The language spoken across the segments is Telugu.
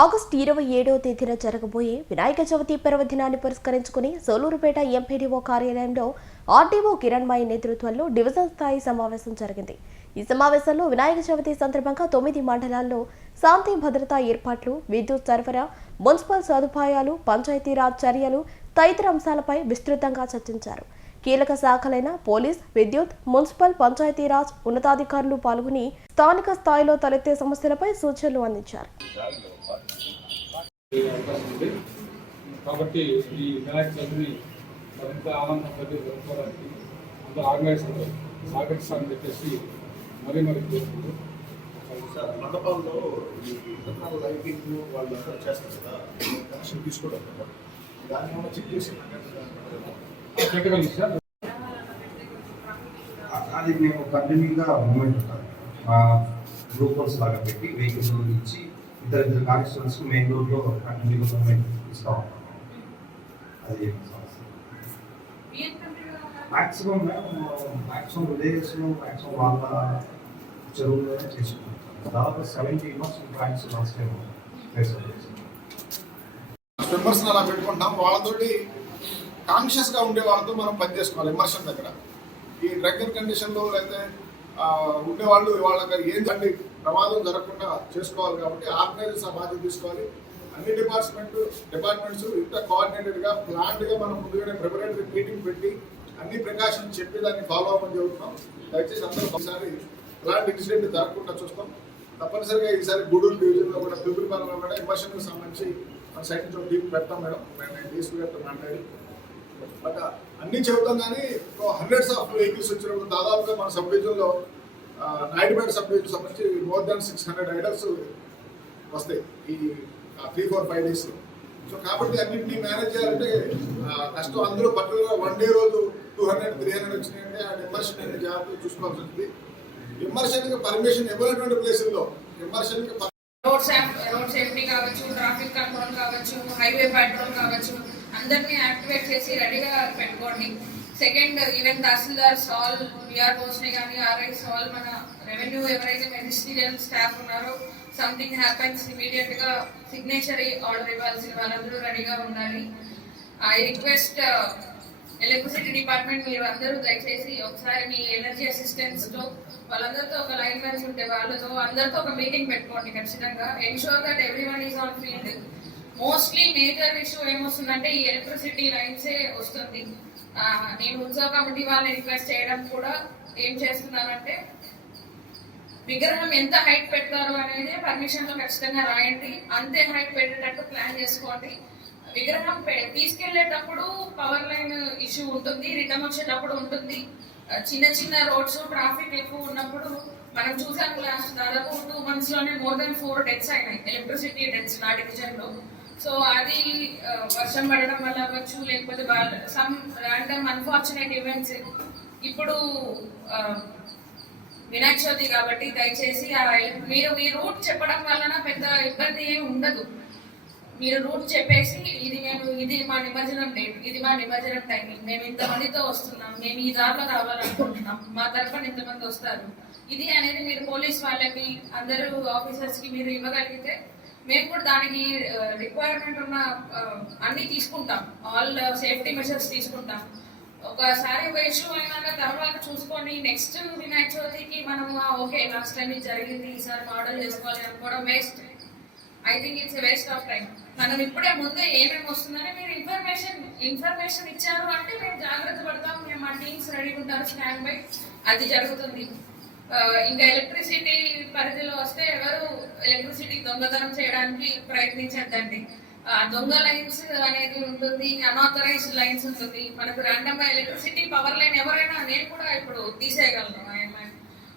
ఆగస్టు ఇరవై ఏడవ తేదీన జరగబోయే వినాయక చవితి పర్వదినాన్ని పురస్కరించుకుని సోలూరుపేట ఎంపీడీఓ కార్యాలయంలో ఆర్డీఓ కిరణ్ మాయ నేతృత్వంలో డివిజన్ స్థాయి సమావేశం జరిగింది. ఈ సమావేశంలో వినాయక చవితి సందర్భంగా తొమ్మిది మండలాల్లో శాంతి భద్రతా ఏర్పాట్లు విద్యుత్ సరఫరా మున్సిపల్ సదుపాయాలు పంచాయతీరాజ్ చర్యలు తదితర అంశాలపై విస్తృతంగా చర్చించారు. కీలక శాఖలైన పోలీస్ విద్యుత్ మున్సిపల్ పంచాయతీరాజ్ ఉన్నతాధికారులు పాల్గొని స్థానిక స్థాయిలో తలెత్తే సమస్యలపై సూచనలు అందించారు. ఈ అవకాశం ఉంది కాబట్టి ఈ వినాయక చవితిని మరింత ఆనందంగా జరుపుకోవడానికి అందరూ ఆర్గనైజర్లు సహకరిస్తారని చెప్పేసి మరీ మరీ కోరుకుంటూ సార్ మండపంలో ఈ రకాల లైటింగ్ వాళ్ళు అంతా చేస్తారు కదా కనెక్షన్ తీసుకోవడం దాన్ని చెక్ చేసి అది మేము కంటిన్యూగా మూమెంట్ ఉంటాం మా గ్రూపర్స్ లాగా పెట్టి వెహికల్స్ ఇచ్చి ఇద్దరు ఇద్దరు కానిస్టేబుల్స్ మెయిన్ రోడ్లో కంటిన్యూగా మూమెంట్ ఇస్తూ ఉంటాం అది మ్యాక్సిమం మ్యాక్సిమం విలేజెస్లో వాళ్ళ చెరువులోనే చేసుకుంటాం. దాదాపు seventy months points last time phase members అలా పెట్టుకుంటాం. వాళ్ళతోటి కాన్షియస్గా ఉండే వాళ్ళతో మనం పని చేసుకోవాలి ఇమర్షన్ దగ్గర. ఈ డ్రగ్ కండిషన్లో లేకపోతే ఉండేవాళ్ళు వాళ్ళకి ఏం ప్రమాదం జరగకుండా చేసుకోవాలి కాబట్టి ఆర్గనైజర్స్ ఆ బాధ్యత తీసుకోవాలి. అన్ని డిపార్ట్మెంట్ డిపార్ట్మెంట్స్ ఇంత కోఆర్డినేటెడ్గా ప్లాన్డ్గా మనం ముందుగానే ప్రిపరేటరీ మీటింగ్ పెట్టి అన్ని ప్రికాషన్స్ చెప్పి దాన్ని ఫాలో అప్ అని చెబుతున్నాం. దయచేసి అందరూ ఒకసారి ప్లాంట్ ఇన్సిడెంట్ జరగకుండా చూస్తాం. తప్పనిసరిగా ఈసారి గూడూరు డివిజన్లో కూడా ట్రిపుల్ పరంలో కూడా ఇమర్షన్ సంబంధించి మన సైడ్ నుంచి టీం పెడతాం మేడం. మేము నేను తీసుకుని మాట్లాడి బట్ అన్ని చెబుతాం కానీ హండ్రెడ్స్ ఆఫ్ వెహికల్స్ వచ్చినప్పుడు దాదాపుగా మన సబ్ డివిజన్లో నాయుడుపేట సబ్ డివిజన్ సంబంధించి more than six hundred idols వస్తాయి ఈ three four five days so కాబట్టి అన్నింటినీ మేనేజ్ చేయాలంటే కష్టం. అందులో పర్టికులర్గా వన్ డే రోజు టూ హండ్రెడ్ త్రీ హండ్రెడ్ వచ్చినాయంటే ఆ ఇమర్షన్ అనేది జాగ్రత్తగా చూసుకోవాల్సి ఉంటుంది. ఇమర్షన్కి పర్మిషన్ ఇవ్వనటువంటి ప్లేసుల్లో ఇమర్షన్కి రోడ్ సేఫ్ రోడ్ సేఫ్టీ కావచ్చు ట్రాఫిక్ కంట్రోల్ కావచ్చు హైవే పెట్రోల్ కావచ్చు అందరినీ యాక్టివేట్ చేసి రెడీగా పెట్టుకోండి. సెకండ్ ఈవెన్ తహసీల్దార్ సాల్ విఆర్ని కానీ ఆర్ఐ సాల్ మన రెవెన్యూ ఎవరైతే మెజిస్ట్రియల్ స్టాఫ్ ఉన్నారో సంథింగ్ హ్యాపెన్స్ ఇమీడియట్గా సిగ్నేచర్ ఆర్డర్ ఇవ్వాల్సిన వాళ్ళందరూ రెడీగా ఉండాలి. ఐ రిక్వెస్ట్ ఎలక్ట్రిసిటీ డిపార్ట్మెంట్ మీరు అందరూ దయచేసి ఒకసారి మీ ఎనర్జీ అసిస్టెంట్స్తో వాళ్ళందరితో ఒక లైన్ మ్యాన్స్ ఉంటే వాళ్ళతో అందరితో ఒక మీటింగ్ పెట్టుకోండి ఖచ్చితంగా. Ensure that everyone is on field mostly major issue ఏమొస్తుందంటే ఈ ఎలక్ట్రిసిటీ లైన్సే వస్తుంది. నేను ఉత్సవ కమిటీ వాళ్ళని రిక్వెస్ట్ చేయడం కూడా ఏం చేస్తున్నానంటే విగ్రహం ఎంత హైట్ పెడతారు అనేది పర్మిషన్లో ఖచ్చితంగా రాయండి. అంతే హైట్ పెట్టేటట్టు ప్లాన్ చేసుకోండి. విగ్రహం పె- తీసుకెళ్ళేటప్పుడు పవర్ లైన్ ఇష్యూ ఉంటుంది రిటర్న్ వచ్చేటప్పుడు ఉంటుంది. చిన్న చిన్న రోడ్స్ ట్రాఫిక్ ఎక్కువ ఉన్నప్పుడు మనం చూసాం క్లాస్ దాదాపు టూ మంత్స్లోనే మోర్ దెన్ ఫోర్ డెత్స్ అయినాయి ఎలక్ట్రిసిటీ డెత్స్ నా డివిజన్లో. సో అది వర్షం పడడం వల్ల అవ్వచ్చు లేకపోతే సమ్ ర్యాండమ్ అన్ఫార్చునేట్ ఈవెంట్స్ ఇప్పుడు వినాయక చవితి కాబట్టి దయచేసి మీరు మీ రూట్ చెప్పడం వలన పెద్ద ఇబ్బంది ఏమి ఉండదు. మీరు రూట్ చెప్పేసి ఇది మేము ఇది మా నిమజ్జనం డేట్ ఇది మా నిమజ్జనం టైమింగ్ మేము ఇంతమందితో వస్తున్నాం మేము ఈ దారిలో రావాలనుకుంటున్నాం మా తరఫున ఇంతమంది వస్తారు. ఇది అనేది మీరు పోలీస్ వాళ్ళకి అందరూ ఆఫీసర్స్కి మీరు ఇవ్వగలిగితే మేము కూడా దానికి రిక్వైర్మెంట్ ఉన్న అన్నీ అన్ని తీసుకుంటాం. ఆల్ సేఫ్టీ మెషర్స్ తీసుకుంటాం. ఒకసారి ఒక ఇష్యూ అయినాక తర్వాత చూసుకొని నెక్స్ట్ వినాయక చవితికి మనం ఓకే లాస్ట్ టైం ఇది జరిగింది ఈసారి మోడల్ చేసుకోవాలి అనుకోవడం waste I think it's waste of time మనం ఇప్పుడే ముందే ఏమేమి వస్తుందని మీరు ఇన్ఫర్మేషన్ ఇన్ఫర్మేషన్ ఇచ్చారు అంటే మేము జాగ్రత్త పడతాం. మేము మా టీమ్స్ రెడీగా ఉంటారు స్టాండ్ బై అది జరుగుతుంది. ఇంకా ఎలక్ట్రిసిటీ పరిధిలో వస్తే ఎవరు ఎలక్ట్రిసిటీ దొంగతనం చేయడానికి ప్రయత్నించద్దండి. దొంగ లైన్స్ అనేది ఉంటుంది అన్ఆథరైజ్డ్ లైన్స్ ఉంటుంది. మనకు ర్యాండమ్గా ఎలక్ట్రిసిటీ పవర్ లైన్ ఎవరైనా నేను కూడా ఇప్పుడు తీసేయగలను.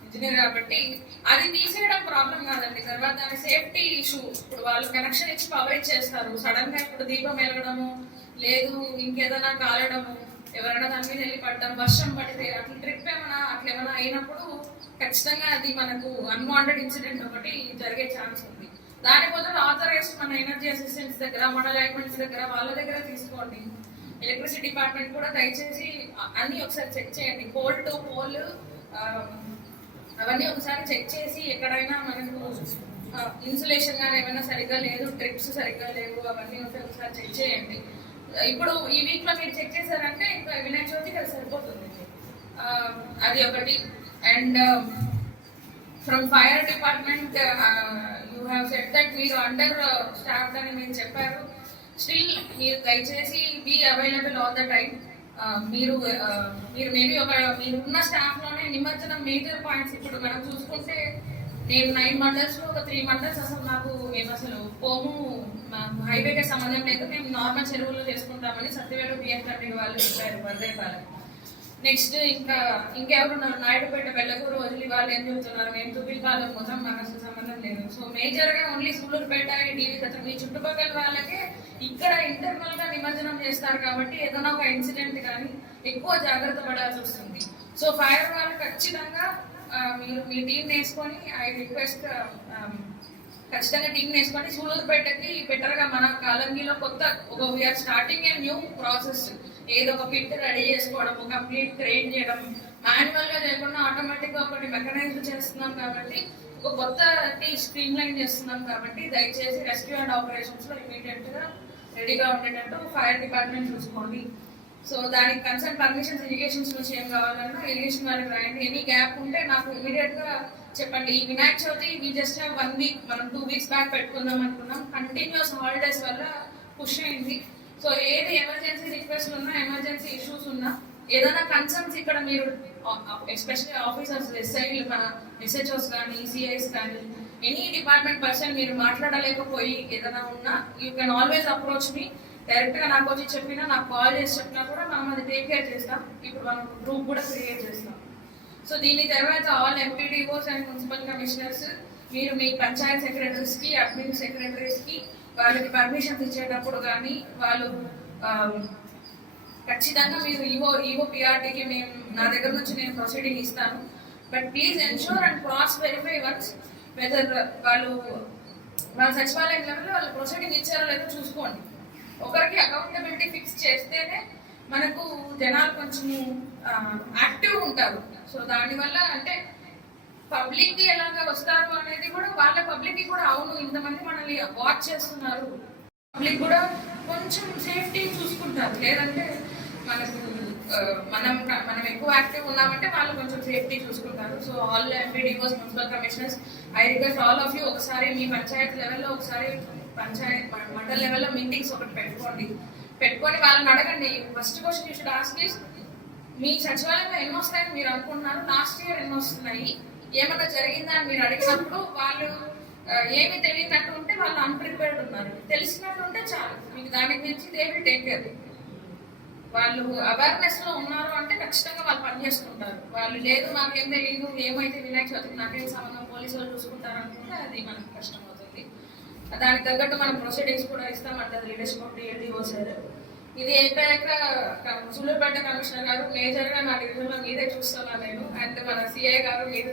ఇంజనీర్ కాబట్టి అది తీసేయడం ప్రాబ్లం కాదండి. తర్వాత దాని సేఫ్టీ ఇష్యూ ఇప్పుడు వాళ్ళు కనెక్షన్ ఇచ్చి పవర్ ఇచ్చేస్తారు. సడన్గా ఇప్పుడు దీపం వెలగడము లేదు ఇంకేదైనా కాలడము ఎవరైనా దాని మీద వెళ్ళి పడడం వర్షం పడితే అట్లా ట్రిప్ ఏమైనా అట్లా ఏమైనా అయినప్పుడు ఖచ్చితంగా అది మనకు అన్వాంటెడ్ ఇన్సిడెంట్ ఒకటి జరిగే ఛాన్స్ ఉంది. దాని బదులు ఆథరైజ్ మన ఎనర్జీ అసిస్టెంట్స్ దగ్గర మన లైట్మెంట్స్ దగ్గర వాళ్ళ దగ్గర తీసుకోండి. ఎలక్ట్రిసిటీ డిపార్ట్మెంట్ కూడా దయచేసి అన్ని ఒకసారి చెక్ చేయండి. పోల్ టు పోల్ అవన్నీ ఒకసారి చెక్ చేసి ఎక్కడైనా మనకు ఇన్సులేషన్ కానీ ఏమైనా సరిగ్గా లేదు ట్రిప్స్ సరిగ్గా లేవు అవన్నీ ఉంటే ఒకసారి చెక్ చేయండి. ఇప్పుడు ఈ వీక్లో మీరు చెక్ చేశారంటే ఇంకా వినాయక చవితికి అది సరిపోతుంది. అది ఒకటి. And from fire department you have set that మీరు అండర్ స్టాఫ్ uh, అని మీరు చెప్పారు. స్టిల్ మీరు దయచేసి be available all the time మీరు uh, మీరు మేబీ ఒక మీరు ఉన్న స్టాఫ్లోనే నిమజ్జనం మేజర్ పాయింట్స్ ఇప్పుడు మనం చూసుకుంటే నేను నైన్ మండల్స్ ఒక త్రీ మండల్స్ అసలు నాకు మేము అసలు పోము హైవేకి సంబంధం లేదు మేము నార్మల్ చెరువుల్లో చేసుకుంటామని సత్యవేడు బియ్యం కట్టి వాళ్ళు చెప్పారు వర్దేపాలెం. నెక్స్ట్ ఇంకా ఇంకెవరు నాయుడుపేట వెళ్ళకూరు వదిలి వాళ్ళు ఏం చెబుతున్నారు? మేము తుపిల్పాలెం మొత్తం మాకు అసలు సంబంధం లేదు. సో మేజర్గా ఓన్లీ సూళ్ళూరుపేట టీవీ కథ మీ చుట్టుపక్కల వాళ్ళకే ఇక్కడ ఇంటర్నల్గా నిమజ్జనం చేస్తారు కాబట్టి ఏదైనా ఒక ఇన్సిడెంట్ కానీ ఎక్కువ జాగ్రత్త పడాల్సి వస్తుంది. సో ఫైర్ వాళ్ళు ఖచ్చితంగా మీరు మీ టీం వేసుకొని ఐ రిక్వెస్ట్ ఖచ్చితంగా టీం వేసుకొని సూళ్ళూరుపేటకి బెటర్గా మన కాలంగిలో కొత్త ఒక we're starting a new process ఏదో ఒక పిట్ రెడీ చేసుకోవడం కంప్లీట్ క్రియేట్ చేయడం మాన్యువల్గా లేకుండా ఆటోమేటిక్గా ఒకటి మెకనైజ్డ్ చేస్తున్నాం కాబట్టి ఒక కొత్త టీ స్ట్రీమ్ లైన్ చేస్తున్నాం కాబట్టి దయచేసి రెస్క్యూ అండ్ ఆపరేషన్స్లో ఇమీడియట్గా రెడీగా ఉండేటట్టు ఫైర్ డిపార్ట్మెంట్ చూసుకోండి. సో దానికి కన్సర్న్ పర్మిషన్స్ ఇరిగేషన్స్ నుంచి ఏం కావాలన్నా ఇరిగేషన్ వాళ్ళకి రాయండి. ఎనీ గ్యాప్ ఉంటే నాకు ఇమీడియట్గా చెప్పండి. ఈ వినాయక చవితి మీ జస్ట్ వన్ వీక్ మనం టూ వీక్స్ బ్యాక్ పెట్టుకుందాం అనుకున్నాం. కంటిన్యూస్ హాలిడేస్ వల్ల పుష్ అయింది. సో ఏది ఎమర్జెన్సీ రిక్వెస్ట్ ఉన్నా ఎమర్జెన్సీ ఇష్యూస్ ఉన్నా ఏదైనా కన్సర్న్స్ ఇక్కడ మీరు ఎస్పెషల్లీ ఆఫీసర్స్ ఎస్ఐలు మన ఎస్హెచ్ఓస్ కానీ సిఐస్ కానీ ఎనీ డిపార్ట్మెంట్ పర్సన్ మీరు మాట్లాడలేకపోయి ఏదైనా ఉన్నా యూ కెన్ ఆల్వేస్ అప్రోచ్ మీ డైరెక్ట్గా నాకు వచ్చి చెప్పినా నాకు కాల్ చేసి చెప్పినా కూడా మనం అది టేక్ కేర్ చేస్తాం. ఇప్పుడు మనం గ్రూప్ కూడా క్రియేట్ చేస్తాం. సో దీని తర్వాత all MPDOs and municipal commissioners మీరు మీ పంచాయత్ సెక్రటరీస్కి అడ్మిన్ సెక్రటరీస్కి వాళ్ళకి పర్మిషన్స్ ఇచ్చేటప్పుడు కానీ వాళ్ళు ఖచ్చితంగా మీరు ఈవో ఈవో పిఆర్టీకి మేము నా దగ్గర నుంచి నేను ప్రొసీడింగ్ ఇస్తాను. But please ensure and cross verify once whether వాళ్ళు వాళ్ళ సచివాలయం లెవెల్లో వాళ్ళు ప్రొసీడింగ్ ఇచ్చారో లేదో చూసుకోండి. ఒకరికి అకౌంటబిలిటీ ఫిక్స్ చేస్తేనే మనకు జనాలు కొంచెం యాక్టివ్ ఉంటారు. సో దానివల్ల అంటే పబ్లిక్కి ఎలాగ వస్తారు అనేది కూడా వాళ్ళ పబ్లిక్కి కూడా అవును. ఇంతమంది మనల్ని వాచ్ చేస్తున్నారు. పబ్లిక్ కూడా కొంచెం సేఫ్టీ చూసుకుంటారు. లేదంటే మనకు మనం మనం ఎక్కువ యాక్టివ్ ఉన్నామంటే వాళ్ళు కొంచెం సేఫ్టీ చూసుకుంటారు. So all MPDOs municipal commissioners I request all of you ఒకసారి మీ పంచాయత్ లెవెల్లో ఒకసారి పంచాయత్ మండల్ లెవెల్లో మీటింగ్స్ ఒకటి పెట్టుకోండి. పెట్టుకొని వాళ్ళని అడగండి. First question you should ask మీ సచివాలయంలో ఎన్ని వస్తాయని మీరు అనుకుంటున్నారు? లాస్ట్ ఇయర్ ఎన్ని వస్తున్నాయి? ఏమన్నా జరిగిందా అని మీరు అడిగినప్పుడు వాళ్ళు ఏమి తెలియనట్టు ఉంటే వాళ్ళు అన్ప్రిపేర్డ్ ఉన్నారు. తెలిసినట్టు ఉంటే చాలు. మీకు దానికి మించి దే విల్ టేక్ కేర్ వాళ్ళు అవేర్నెస్లో ఉన్నారు అంటే ఖచ్చితంగా వాళ్ళు పనిచేసుకుంటారు వాళ్ళు లేదు మాకేం తెలియదు ఏమైతే వినాయక చవితికి నాకేం సంబంధం పోలీసు వాళ్ళు చూసుకుంటారు అనుకుంటే అది మనకు కష్టం అవుతుంది దానికి తగ్గట్టు మనం ప్రొసీడింగ్స్ కూడా ఇస్తామంటే లీడర్షిప్ ఆఫ్ డిఎల్డిఓ సార్ ఇది ఏకైక సుళ్ళూరుపేట కమిషనర్ గారు మేజర్గా నా డివిజన్లో మీదే చూస్తున్నా నేను. అండ్ మన సిఐ గారు మీద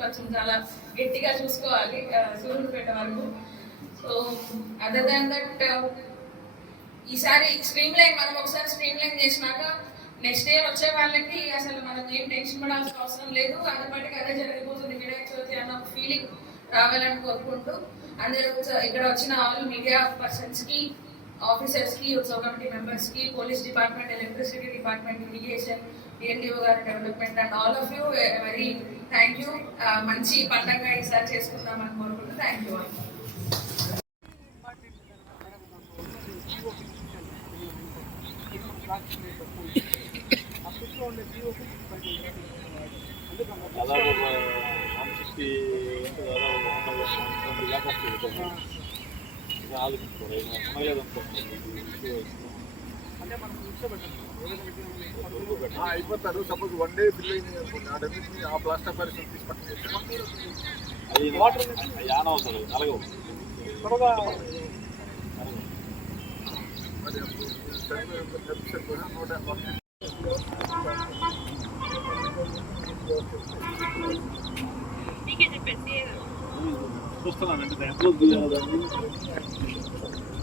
కొంచెం చాలా గట్టిగా చూసుకోవాలి ఆ, సూళ్ళూరుపేట వరకు. సో అదర్ దాన్ దట్ ఈసారి స్ట్రీమ్ లైన్ మనం ఒకసారి స్ట్రీమ్ లైన్ చేసినాక నెక్స్ట్ ఇయర్ వచ్చే వాళ్ళకి అసలు మనం ఏం టెన్షన్ పడాల్సిన అవసరం లేదు. అందుబాటుకి అదే జరిగిపోతుంది. వినాయక చవితి అన్న ఫీలింగ్ రావాలని కోరుకుంటూ అందరూ ఇక్కడ వచ్చిన వాళ్ళు మీడియా పర్సన్స్ కి ఆఫీసర్స్కి ఉత్సవ కమిటీ మెంబర్స్కి police department electricity department irrigation DNTO గారి development and all of you very thank you. మంచి పండగ ఈసారి చేసుకుందామని కోరుకుంటూ థ్యాంక్ యూ దాదాపు వన్ సిక్స్టీ దాదాపు అయిపోతారు. సపోజ్ వన్ డే బిల్ అయింది అనుకోండి ఆ ప్లాస్టర్ పరిశ్రమ తీసి పక్కన చేస్తే అది వాటర్ యాన అవుతుంది నలగవు మరి చూస్తున్నాను అంటే దాంట్లో దాన్ని.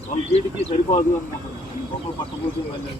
వాళ్ళ వీటికి సరిపోదు అన్నమాట బొమ్మ పట్టబోతుంది